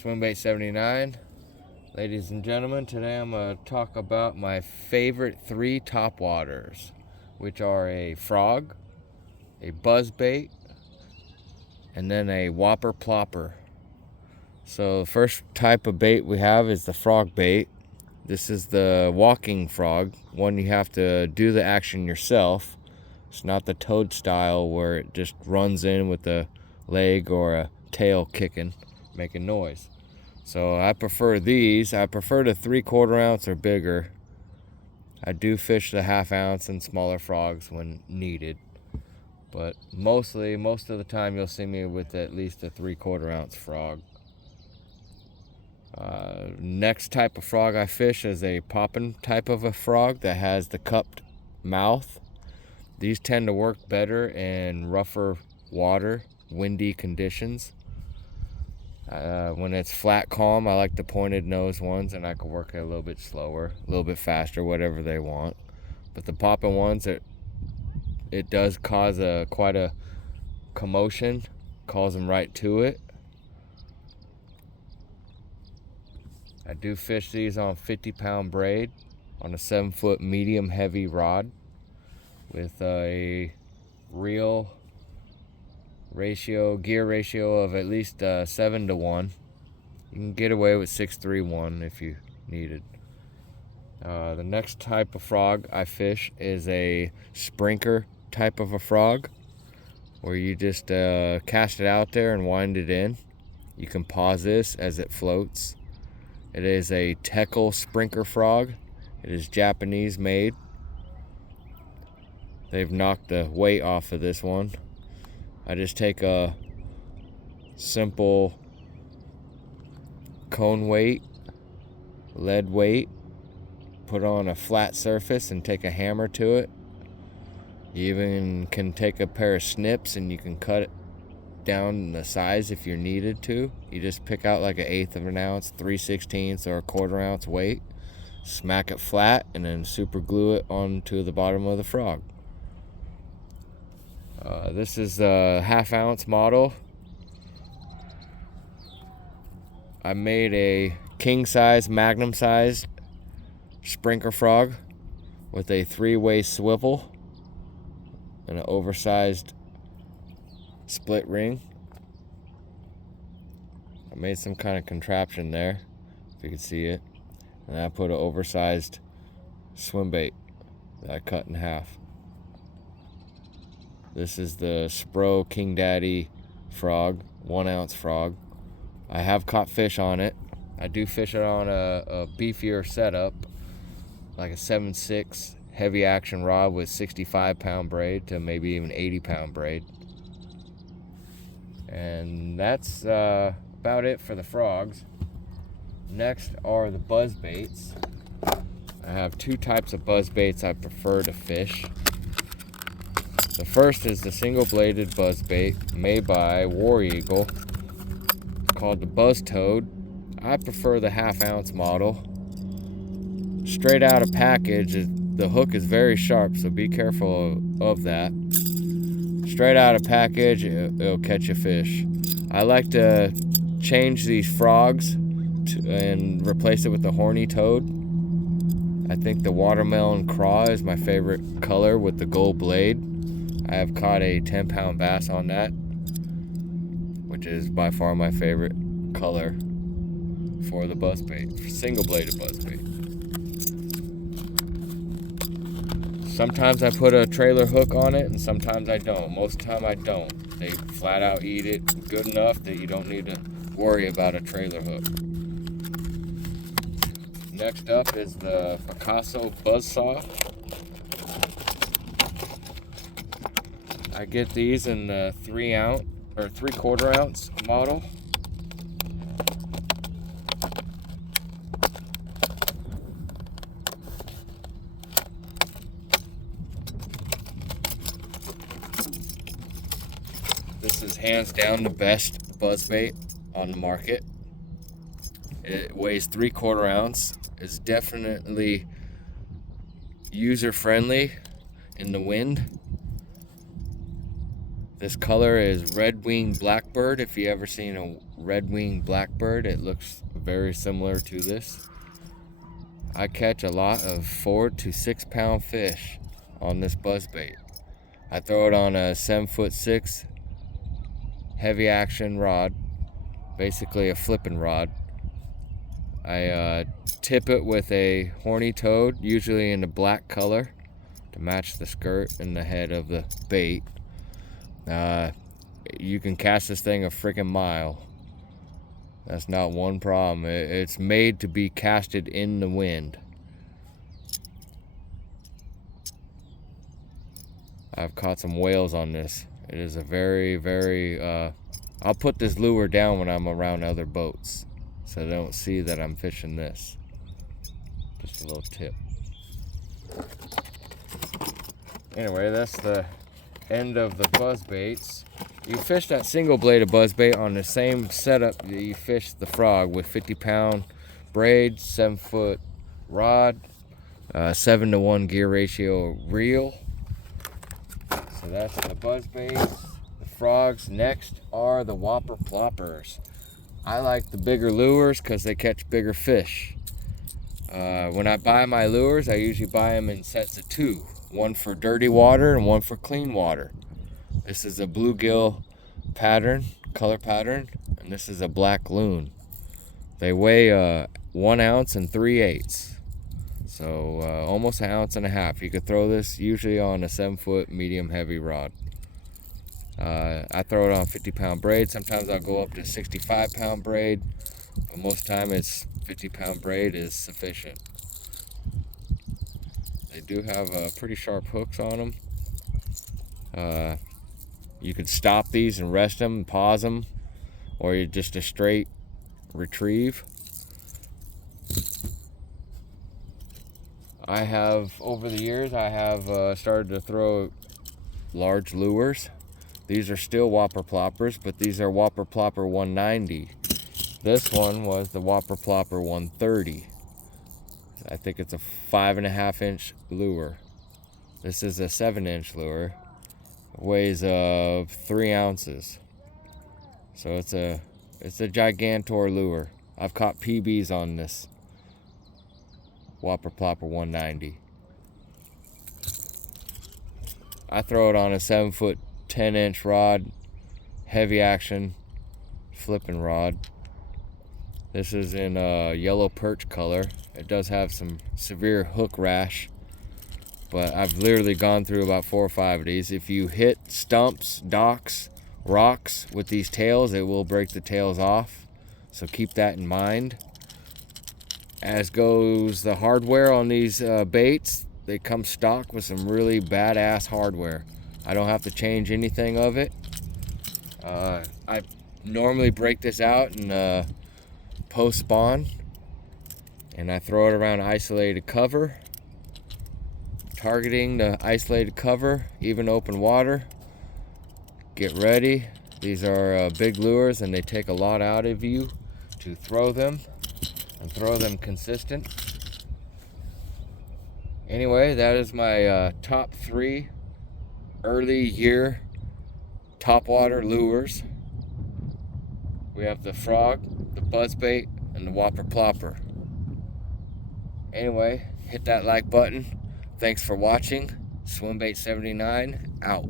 Swimbait 79. Ladies and gentlemen, today I'm going to talk about my favorite 3 topwaters, which are a frog, a buzzbait, and then a whopper plopper. So the first type of bait we have is the frog bait. This is the walking frog, one you have to do the action yourself. It's not the toad style where it just runs in with a leg or a tail kicking, making noise. So I prefer these. I prefer the 3/4 ounce or bigger. I do fish the 1/2 ounce and smaller frogs when needed. But most of the time you'll see me with at least a 3/4 ounce frog. Next type of frog I fish is a poppin' type of a frog that has the cupped mouth. These tend to work better in rougher water, windy conditions. When it's flat calm, I like the pointed nose ones, and I can work it a little bit slower, a little bit faster, whatever they want. But the poppin' ones, it does cause quite a commotion, calls them right to it. I do fish these on 50-pound braid on a 7-foot medium heavy rod with a reel gear ratio of at least 7-to-1. You can get away with 6-3-1 if you needed. The next type of frog I fish is a sprinker type of a frog, where you just cast it out there and wind it in. You can pause this as it floats. It is a Teckle sprinker frog. It is Japanese made. They've knocked the weight off of this one. I just take a simple cone weight, lead weight, put on a flat surface and take a hammer to it. You even can take a pair of snips and you can cut it down the size if you're needed to. You just pick out like 1/8 of an ounce, 3/16 or 1/4 ounce weight, smack it flat, and then super glue it onto the bottom of the frog. This is a 1/2 ounce model. I made a king size, magnum sized sprinker frog with a 3-way swivel and an oversized split ring. I made some kind of contraption there, if you can see it. And I put an oversized swim bait that I cut in half. This is the Spro King Daddy frog, 1 ounce frog. I have caught fish on it. I do fish it on a beefier setup, like a 7/6 heavy action rod with 65-pound braid to maybe even 80-pound braid. And that's about it for the frogs. Next are the buzz baits. I have 2 types of buzz baits I prefer to fish. The first is the single-bladed buzz bait made by War Eagle, called the Buzz Toad. I prefer the 1/2 ounce model. Straight out of package, the hook is very sharp, so be careful of that. Straight out of package, it'll catch a fish. I like to change these frogs and replace it with the horny toad. I think the watermelon craw is my favorite color with the gold blade. I have caught a 10-pound bass on that, which is by far my favorite color for the buzzbait, single-bladed buzzbait. Sometimes I put a trailer hook on it, and sometimes I don't. Most of the time I don't. They flat out eat it good enough that you don't need to worry about a trailer hook. Next up is the Picasso Buzzsaw. I get these in the 3 ounce or 3/4 ounce model. This is hands down the best buzzbait on the market. It weighs 3/4 ounce. It's definitely user friendly in the wind. This color is red-winged blackbird. If you ever seen a red-winged blackbird, it looks very similar to this. I catch a lot of 4 to 6 pound fish on this buzzbait. I throw it on a 7'6" heavy action rod, basically a flipping rod. I tip it with a horny toad, usually in the black color, to match the skirt and the head of the bait. You can cast this thing a freaking mile. That's not one problem. It's made to be casted in the wind. I've caught some whales on this. It is a very, I'll put this lure down when I'm around other boats, so they don't see that I'm fishing this. Just a little tip. Anyway, that's the end of the buzz baits. You fish that single bladed buzzbait on the same setup that you fish the frog, with 50-pound braid, 7-foot rod, 7-to-1 gear ratio reel. So that's the buzzbaits, the frogs. Next are the whopper ploppers. I like the bigger lures because they catch bigger fish. When I buy my lures, I usually buy them in sets of 2. One for dirty water and one for clean water. This is a bluegill pattern, color pattern, and this is a black loon. They weigh 1 ounce and 3/8, so almost 1.5 ounces. You could throw this usually on a 7-foot medium heavy rod. I throw it on 50-pound braid. Sometimes I'll go up to 65-pound braid, but most time it's 50-pound braid is sufficient. They do have pretty sharp hooks on them. You could stop these and rest them and pause them, or you just a straight retrieve. I have, over the years, I have started to throw large lures. These are still whopper ploppers, but these are whopper plopper 190. This one was the whopper plopper 130. I think it's a 5.5-inch lure. This is a 7-inch lure. It weighs 3 ounces. So it's a gigantor lure. I've caught PBs on this whopper plopper 190. I throw it on a 7-foot 10-inch rod, heavy action flipping rod. This is in yellow perch color. It does have some severe hook rash, but I've literally gone through about 4 or 5 of these. If you hit stumps, docks, rocks with these tails, it will break the tails off, so keep that in mind. As goes the hardware on these baits, they come stock with some really badass hardware. I don't have to change anything of it. I normally break this out in post spawn, and I throw it around isolated cover, targeting the isolated cover, even open water. Get ready. These are big lures, and they take a lot out of you to throw them, and throw them consistent. Anyway, that is my top 3 early year topwater lures. We have the frog, the buzzbait, and the whopper plopper. Anyway, hit that like button. Thanks for watching. Swimbait79 out.